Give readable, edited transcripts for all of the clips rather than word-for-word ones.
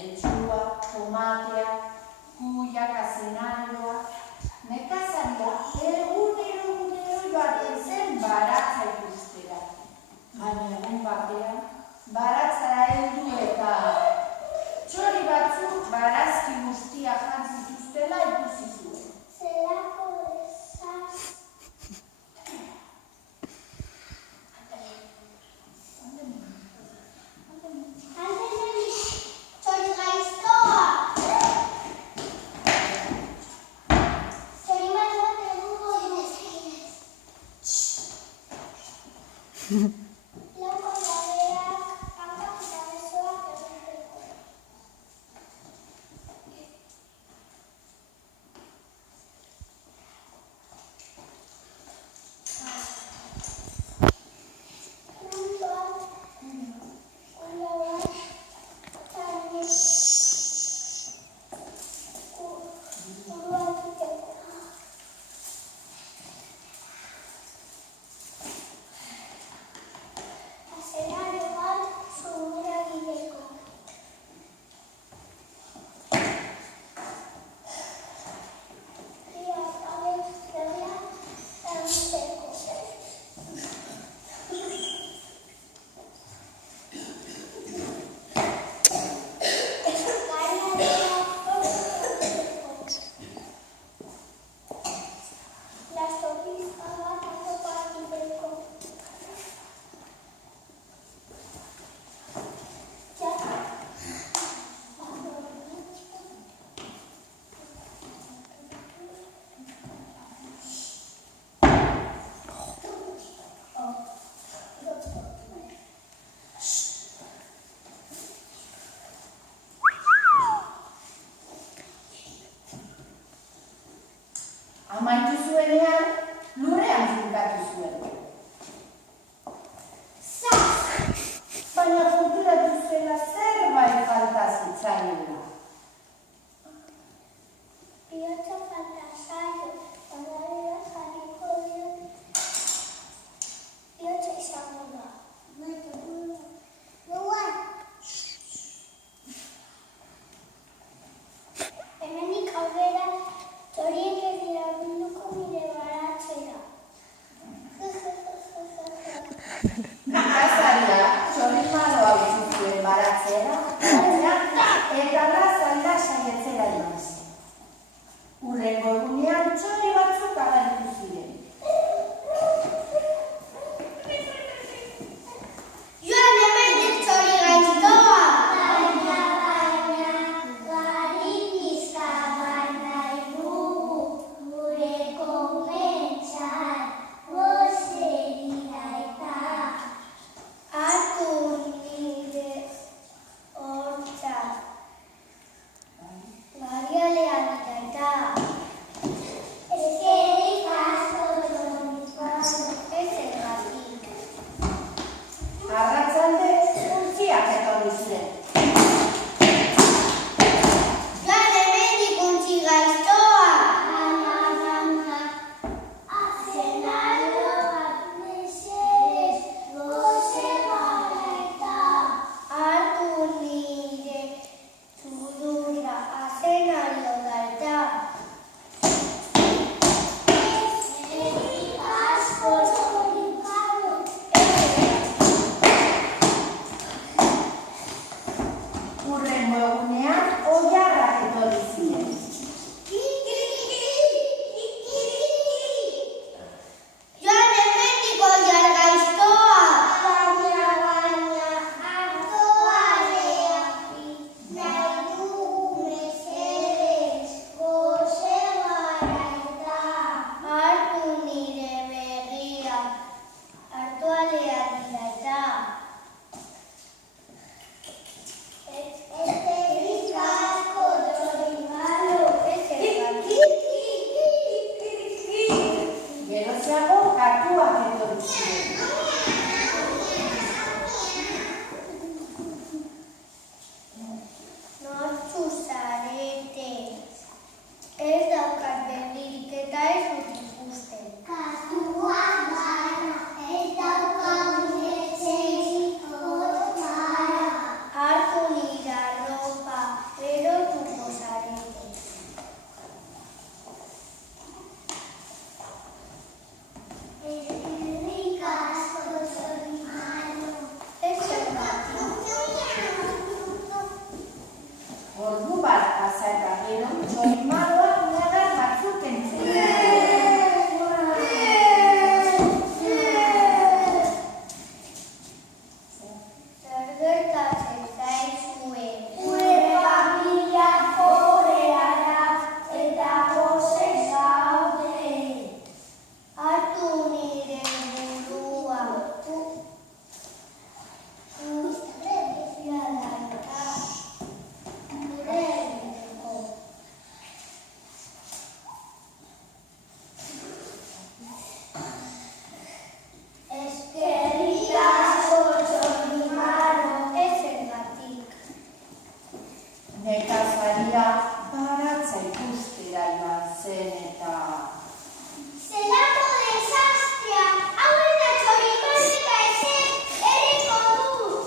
lechuga, tomatea, kuiak, azenarioa. Nekazaria egunero joaten zen baratza ikustera. Baina egun batean, baratzara heldu eta txori batzuk barazki guztia jan zituztela ikusi zuen. Zelako desastre. Txori gaiztoa! Txori bat egungo dinezkinez. Loko jabeak, hankak eta besoak egiteko. Amaitu zuenean, lurrean finkatu zuen. Zaz! Baina konturatu zela zerbait falta zitzaiela. Bihotza falta zaio, ondorioa jarriko diot. Bihotza izango da. Luan! Hemenik aurrera, txoriek ez dira bilduko nire baratzera. Nekazaria txori maloa utzi zuen baratzera, eta lasai etzera joan zen. Hurrengo egunean txori batzuk agertu ziren. Joan hemendik txori gaiztoa! Baina, gari bizkaban nahi dugu, gure komentxan, gozeria eta hartu nire hortza. Garialea dira eta eskerik asko ez ergatik. Arratzalde untziak etorri ziren. Joan hemendik untzi gaiztoa! Azenario bat mesedez, goze gara eta hartu nire zudura. Azenario da eta eskerik asko zorikado. Hurrengo egunean, oilarrak etorri ziren. Joan hemendik oilar gaiztoa! Baina, artoalea nahi dugu mesedez, goze gara eta hartu nire berria. Artoalea dira eta eskerik Nekazaria baratza ikustera joan zen eta... Zelako desastrea, hau ez da txorimarrika ezen erriko dut.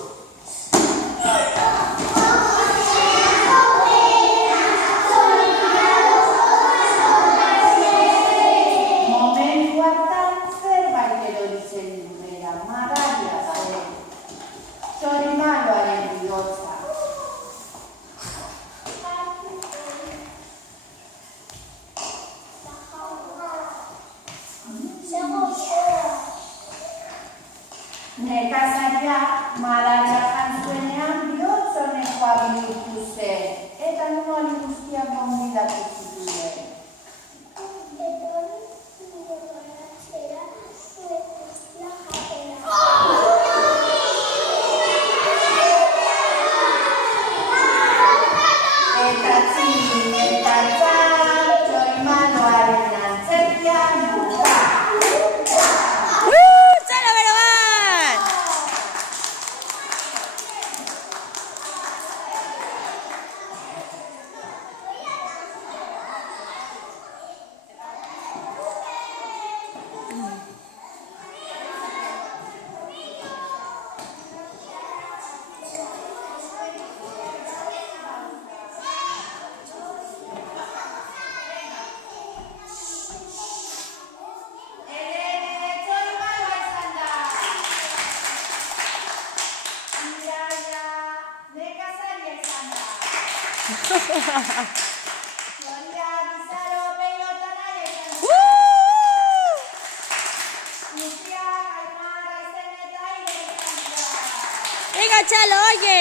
Momentu hartan zerbait eroritzen duela, Magaria zen. Txorimaloaren bihotza. Nekazaria malaria jantzuenean bihotzonekoa bihurtu zen, eta animali guztiak gonbidatu zituen. Etorri nire baratzera, zuek guztia jatera. Eta txin, eta txan, txorimaloaren antzerkian buka. ¡Sala, bero bat! Zoria, bizarro, pelota nahi esan da. Guztiak, Aimar, Aizen eta Aire esan da. ¡Venga, Chalo, oye!